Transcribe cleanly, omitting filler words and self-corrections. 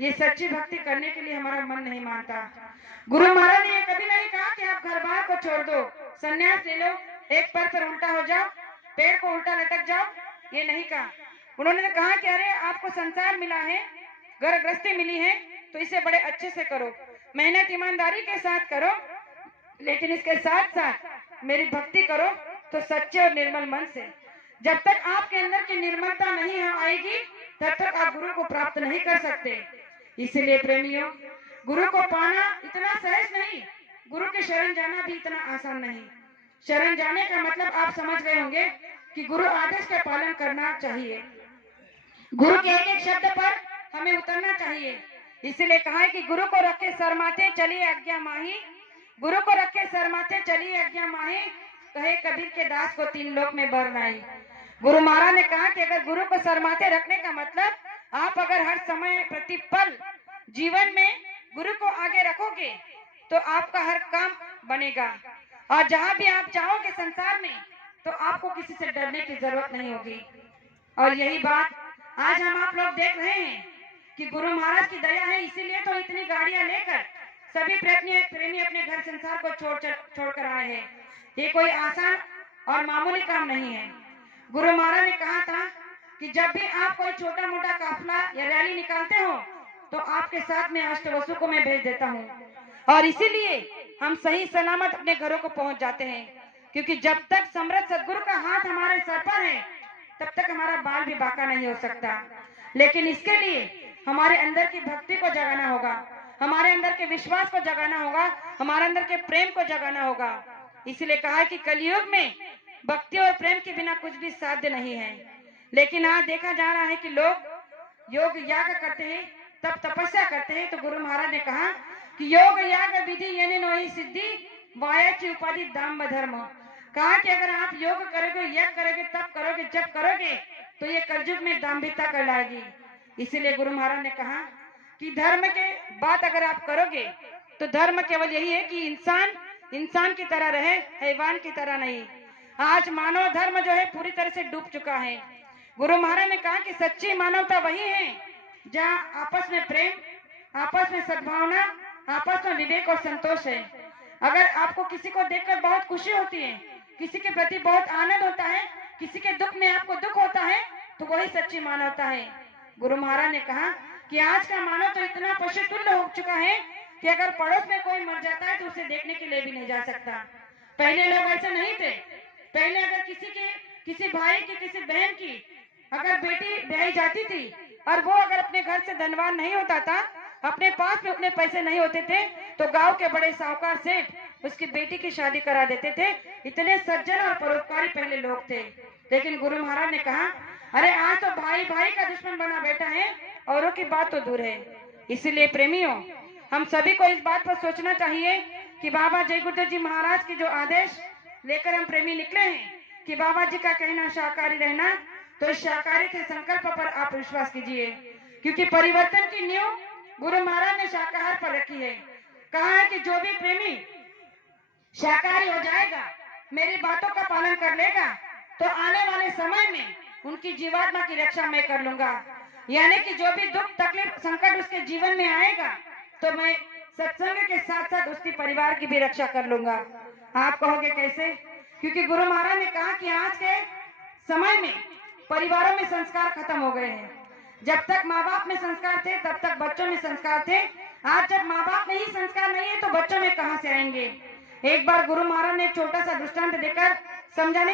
ये सच्ची भक्ति करने के लिए हमारा मन नहीं मानता। गुरु महाराज ने ये कभी नहीं कहा कि आप घर बार को छोड़ दो, संन्यास ले लो, एक पैर पर उल्टा हो जाओ, पेड़ को उल्टा लटक जाओ, ये नहीं कहा। उन्होंने कहा कि अरे आपको संसार मिला है, घर गृहस्थी मिली है, तो इसे बड़े अच्छे से करो, मेहनत ईमानदारी के साथ करो, लेकिन इसके साथ साथ मेरी भक्ति करो तो सच्चे और निर्मल मन से। जब तक आपके अंदर की निर्मलता नहीं आएगी तब तक आप गुरु को प्राप्त नहीं कर सकते। इसीलिए प्रेमियों, गुरु को पाना इतना सहज नहीं, गुरु के शरण जाना भी इतना आसान नहीं। शरण जाने का मतलब आप समझ गए होंगे कि गुरु आदेश का पालन करना चाहिए, गुरु के एक एक शब्द पर हमें उतरना चाहिए। इसीलिए कहा है कि गुरु को रखे सर माथे चलिए आज्ञा माही, गुरु को रखे सर माथे चलिए आज्ञा माही, कहे कबीर के दास को तीन लोक में बर नहीं। गुरु महाराज ने कहा कि अगर गुरु को सर माथे रखने का मतलब आप अगर हर समय प्रतिपल जीवन में गुरु को आगे रखोगे तो आपका हर काम बनेगा, और जहां भी आप चाहोगे संसार में तो आपको किसी से डरने की जरूरत नहीं होगी। और यही बात आज हम आप लोग देख रहे हैं कि गुरु महाराज की दया है, इसीलिए तो इतनी गाड़ियां लेकर सभी प्रेमी अपने घर संसार को छोड़ कर आए हैं। ये कोई आसान और मामूली काम नहीं है। गुरु महाराज ने कहा था कि जब भी आप कोई छोटा मोटा काफिला या रैली निकालते हो तो आपके साथ में अष्टवसु को मैं भेज देता हूँ, और इसीलिए हम सही सलामत अपने घरों को पहुंच जाते हैं। क्योंकि जब तक समर्थ सदगुरु का हाथ हमारे सर पर है तब तक हमारा बाल भी बांका नहीं हो सकता। लेकिन इसके लिए हमारे अंदर की भक्ति को जगाना होगा, हमारे अंदर के विश्वास को जगाना होगा, हमारे अंदर के प्रेम को जगाना होगा। इसलिए कहा है कि कलयुग में भक्ति और प्रेम के बिना कुछ भी साध्य नहीं है। लेकिन आज देखा जा रहा है कि लोग योग याग करते हैं, तब तपस्या करते हैं, तो गुरु महाराज ने कहा कि योग याग विधि यानी नोही सिद्धि वायाची उपाधि दाम धर्म। कहा कि अगर आप योग करोगे, यज्ञ करोगे, तप करोगे, जप करोगे तो ये कलयुग में दाम्भिकता कहलाएगी। इसीलिए गुरु महाराज ने कहा कि धर्म के बात अगर आप करोगे तो धर्म केवल यही है कि इंसान की तरह रहे, हैवान की तरह नहीं। आज मानव धर्म जो है पूरी तरह से डूब चुका है। गुरु महाराज ने कहा कि सच्ची मानवता वही है जहाँ आपस में प्रेम, आपस में सद्भावना, आपस में विवेक और संतोष है। अगर आपको किसी को देखकर बहुत खुशी होती है, किसी के प्रति बहुत आनंद होता है, किसी के दुख में आपको दुख होता है, तो वही सच्ची मानवता है। गुरु महाराज ने कहा कि आज का मानव तो इतना पशुतुल्य हो चुका है कि अगर पड़ोस में कोई मर जाता है तो उसे देखने के लिए भी नहीं जा सकता। पहले लोग ऐसे नहीं थे। पहले अगर किसी भाई की, किसी बहन की अगर बेटी ब्याही जाती थी और वो अगर अपने घर से धनवान नहीं होता था, अपने पास में उतने पैसे नहीं होते थे, तो गांव के बड़े साहूकार सेठ उसकी बेटी की शादी करा देते थे। इतने सज्जन और परोपकारी पहले लोग थे। लेकिन गुरु महाराज ने कहा अरे आज तो भाई भाई का दुश्मन बना बैठा है, औरों की बात तो दूर है। इसलिए प्रेमियों, हम सभी को इस बात पर सोचना चाहिए कि बाबा जय गुरुदेव जी महाराज के जो आदेश लेकर हम प्रेमी निकले हैं कि बाबा जी का कहना शाकाहारी रहना, तो इस शाकाहारी के संकल्प पर आप विश्वास कीजिए। क्योंकि परिवर्तन की नींव गुरु महाराज ने शाकाहार पर रखी है। कहा है कि जो भी प्रेमी शाकाहारी हो जाएगा, मेरी बातों का पालन कर लेगा, तो आने वाले समय में उनकी जीवात्मा की रक्षा मैं कर लूंगा। यानी कि जो भी दुख तकलीफ संकट उसके जीवन में आएगा तो मैं सत्संग के साथ साथ उसके परिवार की भी रक्षा कर लूंगा। आप कहोगे कैसे? क्योंकि गुरु महाराज ने कहा कि आज के समय में परिवारों में संस्कार खत्म हो गए हैं। जब तक माँ बाप में संस्कार थे तब तक बच्चों में संस्कार थे। आज जब माँ बाप में ही संस्कार नहीं है तो बच्चों में कहां से आएंगे? एक बार गुरु महाराज ने छोटा सा दृष्टांत देकर समझाने